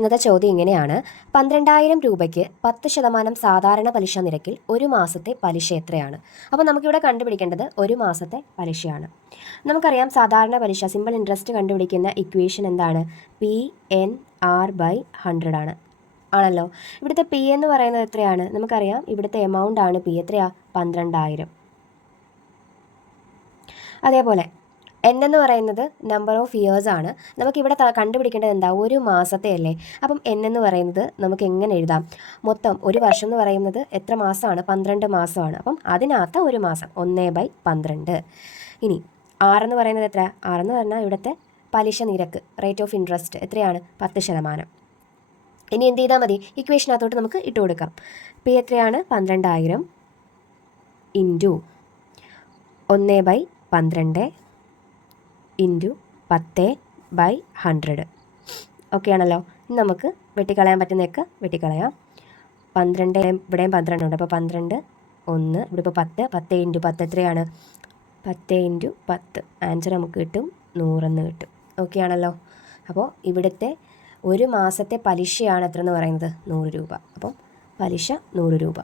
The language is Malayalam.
ഇന്നത്തെ ചോദ്യം ഇങ്ങനെയാണ്: 12,000 രൂപയ്ക്ക് 10% സാധാരണ പലിശ നിരക്കിൽ ഒരു മാസത്തെ പലിശ എത്രയാണ്? അപ്പോൾ നമുക്കിവിടെ കണ്ടുപിടിക്കേണ്ടത് ഒരു മാസത്തെ പലിശയാണ്. നമുക്കറിയാം സാധാരണ പലിശ സിമ്പിൾ ഇൻട്രസ്റ്റ് കണ്ടുപിടിക്കുന്ന ഇക്വേഷൻ എന്താണ്? PNR/100 ആണ്. ആണല്ലോ. ഇവിടുത്തെ പി എന്ന് പറയുന്നത് എത്രയാണ്? നമുക്കറിയാം ഇവിടുത്തെ എമൗണ്ട് ആണ് പി. എത്രയാ? 12,000. അതേപോലെ എൻ എന്ന് പറയുന്നത് നമ്പർ ഓഫ് ഇയേഴ്സ് ആണ്. നമുക്കിവിടെ കണ്ടുപിടിക്കേണ്ടത് എന്താ? ഒരു മാസത്തെ അല്ലേ. അപ്പം എൻ എന്ന് പറയുന്നത് നമുക്ക് എങ്ങനെ എഴുതാം? മൊത്തം ഒരു വർഷം എന്ന് പറയുന്നത് എത്ര മാസമാണ്? 12 മാസമാണ്. അപ്പം അതിനകത്ത് ഒരു മാസം 1/12. ഇനി ആറെന്ന് പറയുന്നത് എത്ര? ആറെന്ന് പറഞ്ഞാൽ ഇവിടുത്തെ പലിശ നിരക്ക്, റേറ്റ് ഓഫ് ഇൻട്രസ്റ്റ് എത്രയാണ്? 10%. ഇനി എന്ത് ചെയ്താൽ മതി? ഇക്വേഷനകത്തോട്ട് നമുക്ക് ഇട്ട് കൊടുക്കാം. പി എത്രയാണ്? 12,000 ഇൻറ്റു 1/12 ഇൻറ്റു 10/100. ഓക്കെ ആണല്ലോ. ഇനി നമുക്ക് വെട്ടിക്കളയാൻ പറ്റുന്നതൊക്കെ വെട്ടിക്കളയാം. 12 ഇവിടെയും 12 ഉണ്ട്. അപ്പോൾ 12 1 ഇവിടെ ഇപ്പോൾ 10 10 ഇൻറ്റു 10 എത്രയാണ്? 10 ഇൻറ്റു 10 ആൻസർ നമുക്ക് കിട്ടും 100 കിട്ടും. ഓക്കെ ആണല്ലോ. അപ്പോൾ ഇവിടുത്തെ ഒരു മാസത്തെ പലിശയാണ് എത്ര എന്ന് പറയുന്നത്? 100 രൂപ. അപ്പം പലിശ 100 രൂപ.